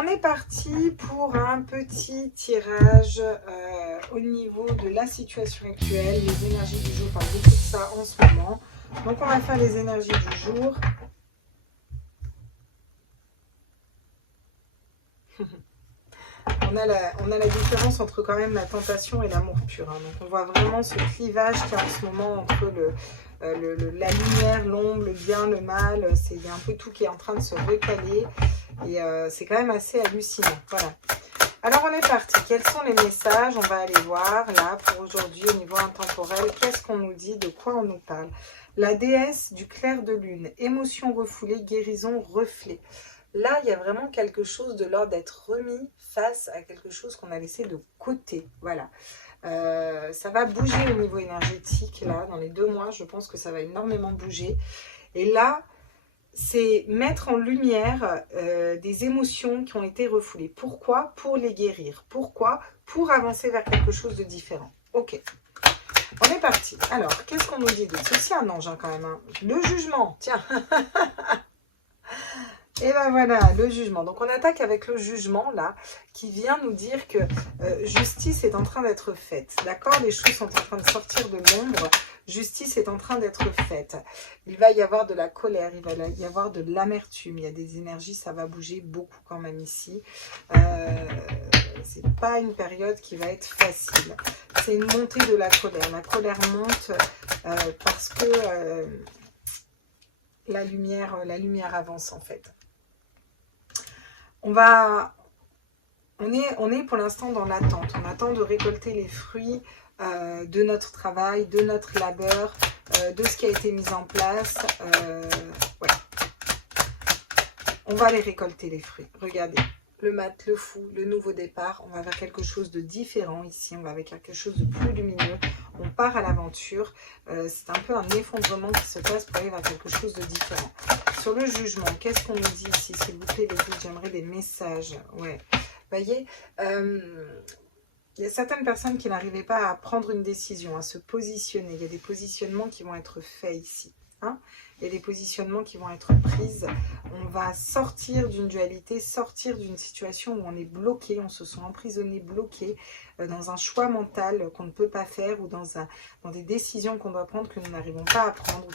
on est parti pour un petit tirage au niveau de la situation actuelle, les énergies du jour, on parle beaucoup de ça en ce moment. Donc on va faire les énergies du jour. On a la différence entre quand même la tentation et l'amour pur. Hein. Donc on voit vraiment ce clivage qu'il y a en ce moment entre la lumière, l'ombre, le bien, le mal. C'est un peu tout qui est en train de se recaler. Et c'est quand même assez hallucinant. Voilà. Alors on est parti. Quels sont les messages? On va aller voir là pour aujourd'hui au niveau intemporel. Qu'est-ce qu'on nous dit? De quoi on nous parle? La déesse du clair de lune. Émotion refoulée, guérison, reflet. Là, il y a vraiment quelque chose de l'ordre d'être remis face à quelque chose qu'on a laissé de côté. Voilà. Ça va bouger au niveau énergétique. Là, dans les 2 mois, je pense que ça va énormément bouger. Et là, c'est mettre en lumière des émotions qui ont été refoulées. Pourquoi? Pour les guérir. Pourquoi? Pour avancer vers quelque chose de différent. Ok. On est parti. Alors, qu'est-ce qu'on nous dit de ceci? Un ange hein, quand même. Hein. Le jugement. Tiens. Et ben voilà, le jugement. Donc on attaque avec le jugement là, qui vient nous dire que justice est en train d'être faite. D'accord? Les choses sont en train de sortir de l'ombre. Justice est en train d'être faite. Il va y avoir de la colère, il va y avoir de l'amertume. Il y a des énergies, ça va bouger beaucoup quand même ici. C'est pas une période qui va être facile. C'est une montée de la colère. La colère monte parce que la lumière avance en fait. On est pour l'instant dans l'attente. On attend de récolter les fruits de notre travail, de notre labeur, de ce qui a été mis en place. Ouais. On va les récolter les fruits. Regardez, le mat, le fou, le nouveau départ. On va vers quelque chose de différent ici. On va vers quelque chose de plus lumineux. On part à l'aventure. C'est un peu un effondrement qui se passe pour aller vers quelque chose de différent. Sur le jugement, qu'est-ce qu'on nous dit ici? S'il vous plaît, les guides, j'aimerais des messages. Ouais. Vous voyez, il y a certaines personnes qui n'arrivaient pas à prendre une décision, à se positionner. Il y a des positionnements qui vont être faits ici. Hein? Il y a des positionnements qui vont être prises. On va sortir d'une dualité, sortir d'une situation où on est bloqué, on se sent emprisonné, bloqué dans un choix mental qu'on ne peut pas faire ou dans des décisions qu'on doit prendre que nous n'arrivons pas à prendre ou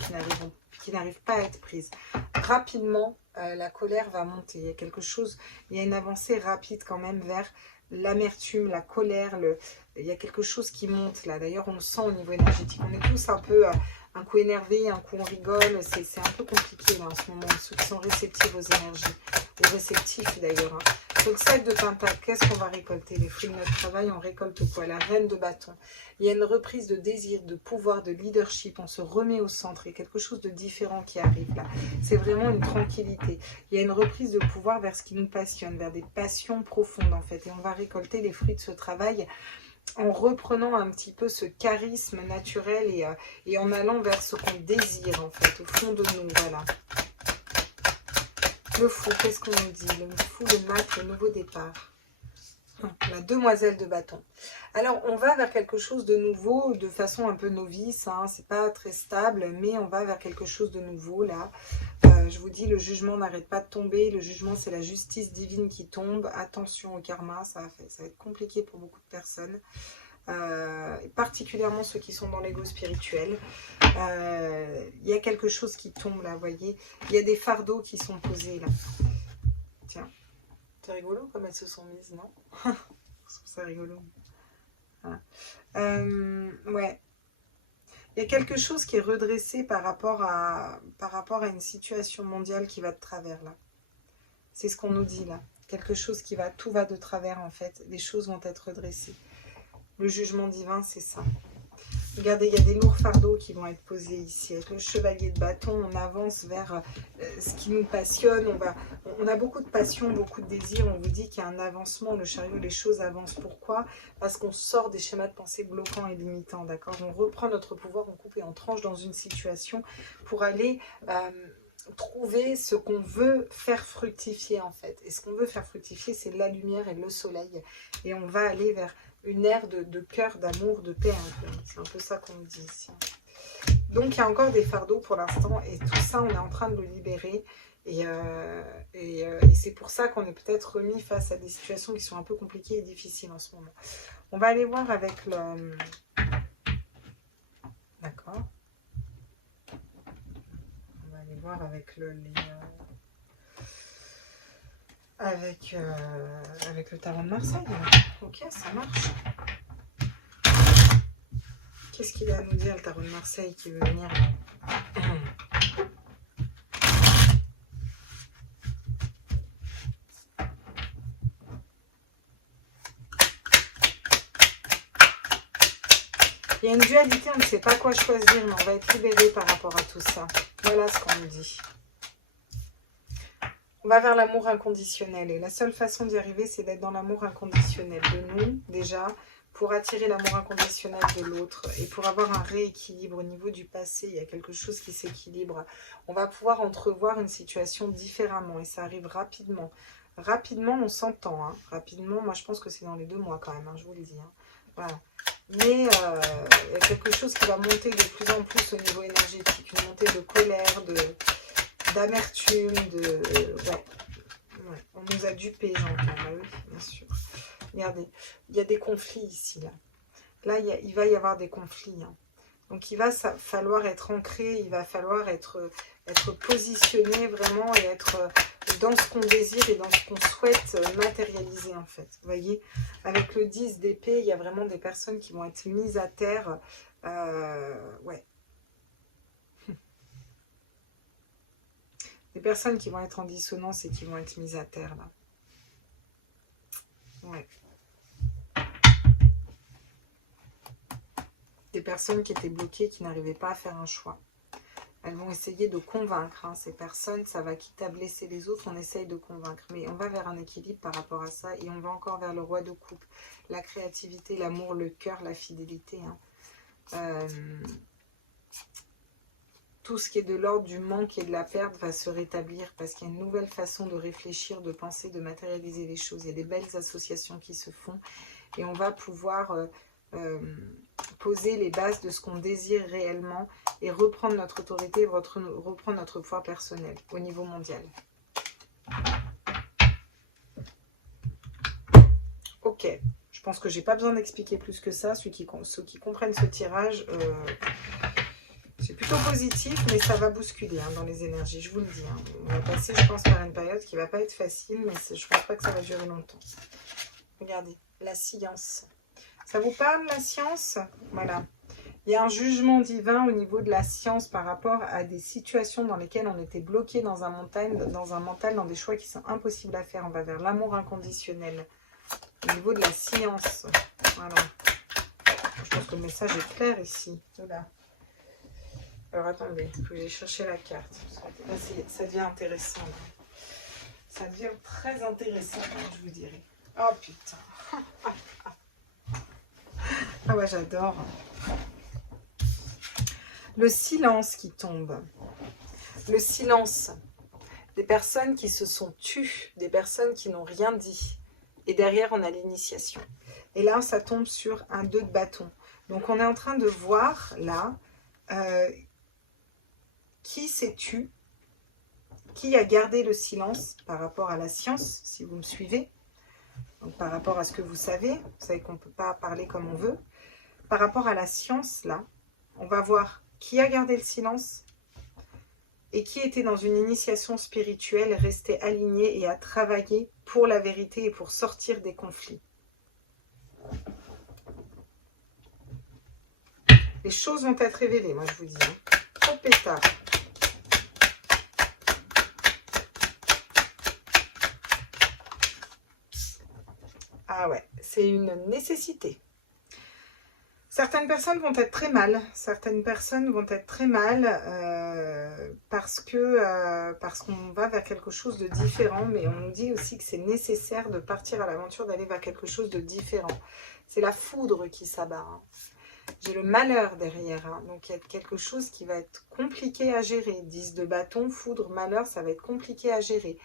qui n'arrivent pas à être prises. Rapidement, la colère va monter. Il y a quelque chose, il y a une avancée rapide quand même vers l'amertume, la colère. Il y a quelque chose qui monte là. D'ailleurs, on le sent au niveau énergétique. On est tous un peu... un coup énervé, un coup on rigole, c'est un peu compliqué là en ce moment, ceux qui sont réceptifs aux énergies, ou réceptifs d'ailleurs. Hein. Sur le 7 de Pentacle, qu'est-ce qu'on va récolter? Les fruits de notre travail, on récolte quoi? La reine de bâton. Il y a une reprise de désir, de pouvoir, de leadership, on se remet au centre, il y a quelque chose de différent qui arrive là. C'est vraiment une tranquillité. Il y a une reprise de pouvoir vers ce qui nous passionne, vers des passions profondes en fait, et on va récolter les fruits de ce travail en reprenant un petit peu ce charisme naturel et en allant vers ce qu'on désire en fait, au fond de nous, voilà. Le fou, qu'est-ce qu'on nous dit? Le fou, le mat, le nouveau départ. La demoiselle de bâton. Alors, on va vers quelque chose de nouveau, de façon un peu novice, hein, c'est pas très stable, mais on va vers quelque chose de nouveau, là. Je vous dis, le jugement n'arrête pas de tomber, le jugement, c'est la justice divine qui tombe. Attention au karma, ça va être compliqué pour beaucoup de personnes. Particulièrement ceux qui sont dans l'ego spirituel. Il y a quelque chose qui tombe, là, vous voyez. Il y a des fardeaux qui sont posés, là. Tiens. C'est rigolo comme elles se sont mises, non? Je trouve ça rigolo. Voilà. Ouais. Il y a quelque chose qui est redressé par rapport à une situation mondiale qui va de travers, là. C'est ce qu'on nous dit, là. Quelque chose qui va, tout va de travers, en fait. Les choses vont être redressées. Le jugement divin, c'est ça. Regardez, il y a des lourds fardeaux qui vont être posés ici. Avec le chevalier de bâton, on avance vers ce qui nous passionne. On a beaucoup de passion, beaucoup de désir. On vous dit qu'il y a un avancement. Le chariot, les choses avancent. Pourquoi? Parce qu'on sort des schémas de pensée bloquants et limitants. D'accord? On reprend notre pouvoir, on coupe et on tranche dans une situation pour aller trouver ce qu'on veut faire fructifier en fait. Et ce qu'on veut faire fructifier, c'est la lumière et le soleil. Et on va aller vers une ère de cœur, d'amour, de paix. C'est un peu ça qu'on nous dit ici. Donc, il y a encore des fardeaux pour l'instant. Et tout ça, on est en train de le libérer. Et c'est pour ça qu'on est peut-être remis face à des situations qui sont un peu compliquées et difficiles en ce moment. On va aller voir avec le... D'accord. On va aller voir avec avec le tarot de Marseille. Ok, ça marche. Qu'est-ce qu'il a à nous dire, le tarot de Marseille, qui veut venir? Il y a une dualité, on ne sait pas quoi choisir, mais on va être libéré par rapport à tout ça. Voilà ce qu'on nous dit. On va vers l'amour inconditionnel. Et la seule façon d'y arriver, c'est d'être dans l'amour inconditionnel de nous, déjà, pour attirer l'amour inconditionnel de l'autre. Et pour avoir un rééquilibre au niveau du passé, il y a quelque chose qui s'équilibre. On va pouvoir entrevoir une situation différemment. Et ça arrive rapidement. Rapidement, on s'entend. Hein. Rapidement, moi je pense que c'est dans les 2 mois quand même, hein, je vous le dis. Hein. Voilà. Mais il y a quelque chose qui va monter de plus en plus au niveau énergétique. Une montée de colère, d'amertume, ouais. On nous a dupés, j'entends. Bah oui, bien sûr. Regardez, il y a des conflits ici. Là il va y avoir des conflits. Hein. Donc il va falloir être ancré, il va falloir être positionné vraiment et être dans ce qu'on désire et dans ce qu'on souhaite matérialiser en fait. Vous voyez, avec le 10 d'épée, il y a vraiment des personnes qui vont être mises à terre. Ouais. Des personnes qui vont être en dissonance et qui vont être mises à terre là. Ouais. Des personnes qui étaient bloquées, qui n'arrivaient pas à faire un choix. Elles vont essayer de convaincre. Hein, ces personnes, ça va quitte à blesser les autres, on essaye de convaincre. Mais on va vers un équilibre par rapport à ça. Et on va encore vers le roi de coupe. La créativité, l'amour, le cœur, la fidélité. Hein. Tout ce qui est de l'ordre du manque et de la perte va se rétablir. Parce qu'il y a une nouvelle façon de réfléchir, de penser, de matérialiser les choses. Il y a des belles associations qui se font. Et on va pouvoir... poser les bases de ce qu'on désire réellement et reprendre notre autorité, reprendre notre pouvoir personnel au niveau mondial. Ok, je pense que j'ai pas besoin d'expliquer plus que ça. Ceux qui comprennent ce tirage, c'est plutôt positif, mais ça va bousculer hein, dans les énergies, je vous le dis. Hein. On va passer, je pense, par une période qui va pas être facile, mais je pense pas que ça va durer longtemps. Regardez, la science. Ça vous parle, la science? Voilà. Il y a un jugement divin au niveau de la science par rapport à des situations dans lesquelles on était bloqué dans un mental, dans des choix qui sont impossibles à faire. On va vers l'amour inconditionnel. Au niveau de la science. Voilà. Je pense que le message est clair ici. Voilà. Alors, attendez. Il faut que j'aille chercher la carte. Là, ça devient intéressant. Là. Ça devient très intéressant, je vous dirais. Oh, putain. Ah ouais, j'adore. Le silence qui tombe. Le silence. Des personnes qui se sont tues. Des personnes qui n'ont rien dit. Et derrière, on a l'initiation. Et là, ça tombe sur un 2 de bâton. Donc, on est en train de voir, là, qui s'est tu, qui a gardé le silence par rapport à la science, si vous me suivez. Donc, par rapport à ce que vous savez qu'on ne peut pas parler comme on veut. Par rapport à la science, là, on va voir qui a gardé le silence et qui était dans une initiation spirituelle, resté aligné et a travaillé pour la vérité et pour sortir des conflits. Les choses vont être révélées, moi je vous dis. Hein. Trop pétard. Ah ouais, c'est une nécessité. Certaines personnes vont être très mal. Certaines personnes vont être très mal parce qu'on va vers quelque chose de différent. Mais on nous dit aussi que c'est nécessaire de partir à l'aventure, d'aller vers quelque chose de différent. C'est la foudre qui s'abat. Hein. J'ai le malheur derrière. Hein. Donc, il y a quelque chose qui va être compliqué à gérer. 10 de bâton, foudre, malheur, ça va être compliqué à gérer.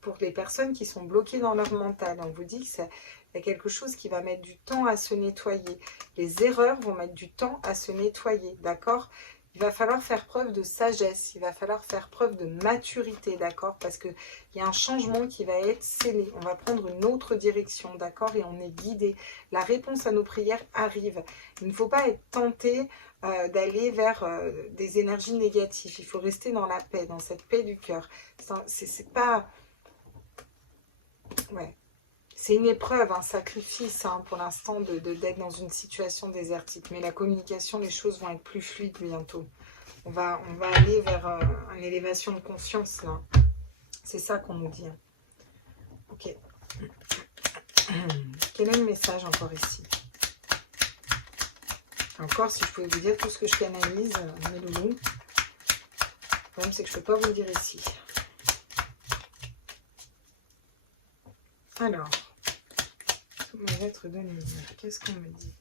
Pour les personnes qui sont bloquées dans leur mental. On vous dit que ça... Il y a quelque chose qui va mettre du temps à se nettoyer. Les erreurs vont mettre du temps à se nettoyer, d'accord? il va falloir faire preuve de sagesse, il va falloir faire preuve de maturité, d'accord? Parce qu'il y a un changement qui va être scellé, on va prendre une autre direction, d'accord? Et on est guidé. La réponse à nos prières arrive. Il ne faut pas être tenté d'aller vers des énergies négatives. Il faut rester dans la paix, dans cette paix du cœur. C'est pas... Ouais. C'est une épreuve, un sacrifice pour l'instant d'être dans une situation désertique. Mais la communication, les choses vont être plus fluides bientôt. On va aller vers une élévation de conscience là. C'est ça qu'on nous dit. Ok. Quel est le message encore ici? Encore, si je pouvais vous dire tout ce que je canalise, mes loulous. Le problème, c'est que je ne peux pas vous le dire ici. Alors, mes lettres de lumière, qu'est-ce qu'on me dit?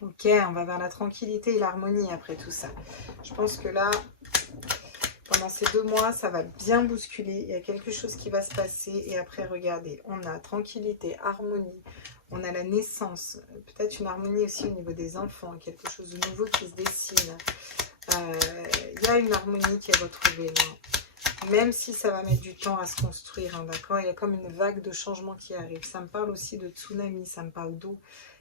Ok, on va vers la tranquillité et l'harmonie après tout ça. Je pense que là, pendant ces 2 mois, ça va bien bousculer. Il y a quelque chose qui va se passer. Et après, regardez, on a tranquillité, harmonie. On a la naissance, peut-être une harmonie aussi au niveau des enfants, quelque chose de nouveau qui se dessine. Il y a une harmonie qui est retrouvée là. Même si ça va mettre du temps à se construire, hein, d'accord? Il y a comme une vague de changement qui arrive. Ça me parle aussi de tsunami, ça me parle d'eau.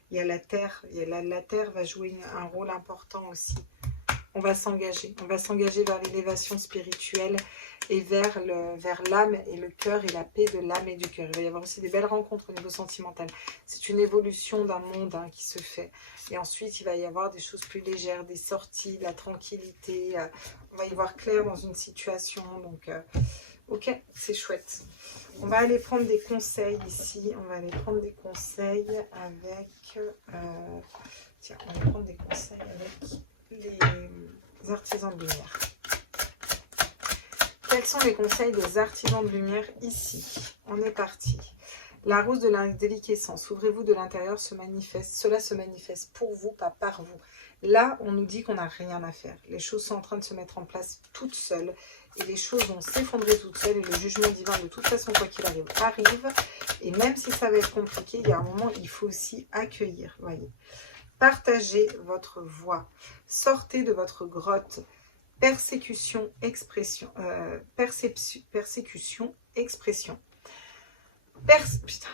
Il y a la terre, la terre va jouer un rôle important aussi. On va s'engager vers l'élévation spirituelle et vers l'âme et le cœur et la paix de l'âme et du cœur. Il va y avoir aussi des belles rencontres au niveau sentimental. C'est une évolution d'un monde qui se fait. Et ensuite, il va y avoir des choses plus légères, des sorties, de la tranquillité. On va y voir clair dans une situation. Donc, ok, c'est chouette. On va aller prendre des conseils ici. On va aller prendre des conseils avec... tiens, on va prendre des conseils avec les artisans de lumière. Quels sont les conseils des artisans de lumière ici? On est parti. La rose de la déliquescence. Ouvrez-vous de l'intérieur, se manifeste. Cela se manifeste pour vous, pas par vous. Là, on nous dit qu'on n'a rien à faire. Les choses sont en train de se mettre en place toutes seules. Et les choses vont s'effondrer toutes seules. Et le jugement divin, de toute façon, quoi qu'il arrive, arrive. Et même si ça va être compliqué, il y a un moment, il faut aussi accueillir. Voyez. Partagez votre voix. Sortez de votre grotte. Persécution, expression. Persécution, expression. Putain,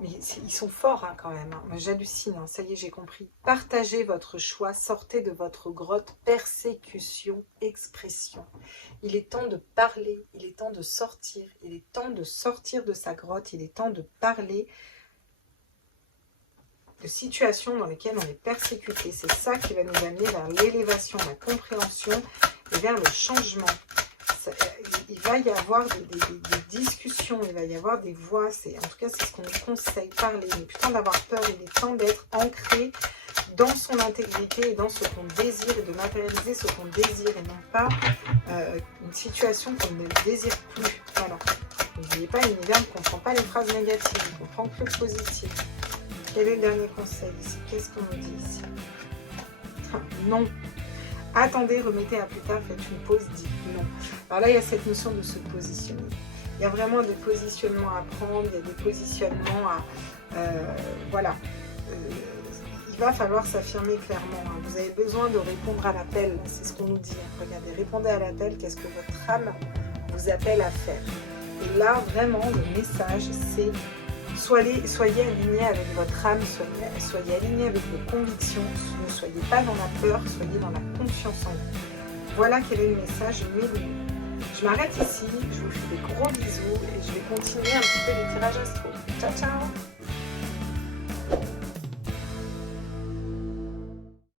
mais ils sont forts quand même. J'hallucine, ça y est, j'ai compris. Partagez votre choix, sortez de votre grotte. Persécution, expression. Il est temps de parler, il est temps de sortir. Il est temps de sortir de sa grotte, il est temps de parler de situations dans lesquelles on est persécuté. C'est ça qui va nous amener vers l'élévation, la compréhension et vers le changement. Il va y avoir des discussions, il va y avoir des voix. En tout cas, c'est ce qu'on nous conseille, parler. Mais putain d'avoir peur, il est temps d'être ancré dans son intégrité et dans ce qu'on désire et de matérialiser ce qu'on désire et non pas une situation qu'on ne désire plus. Voilà. N'oubliez pas, l'univers ne comprend pas les phrases négatives, il comprend que le positif. Quel est le dernier conseil ici? Qu'est-ce qu'on nous dit ici? Non. Attendez, remettez à plus tard, faites une pause, dites non. Alors là, il y a cette notion de se positionner. Il y a vraiment des positionnements à prendre, il y a des positionnements à... voilà. Il va falloir s'affirmer clairement. Hein. Vous avez besoin de répondre à l'appel, c'est ce qu'on nous dit. Hein. Regardez, répondez à l'appel, qu'est-ce que votre âme vous appelle à faire. Et là, vraiment, le message, c'est... Soyez alignés avec votre âme, soyez alignés avec vos convictions, ne soyez pas dans la peur, soyez dans la confiance en vous. Voilà quel est le message, mes loulous. Je m'arrête ici, je vous fais des gros bisous et je vais continuer un petit peu les tirages astro. Ciao, ciao!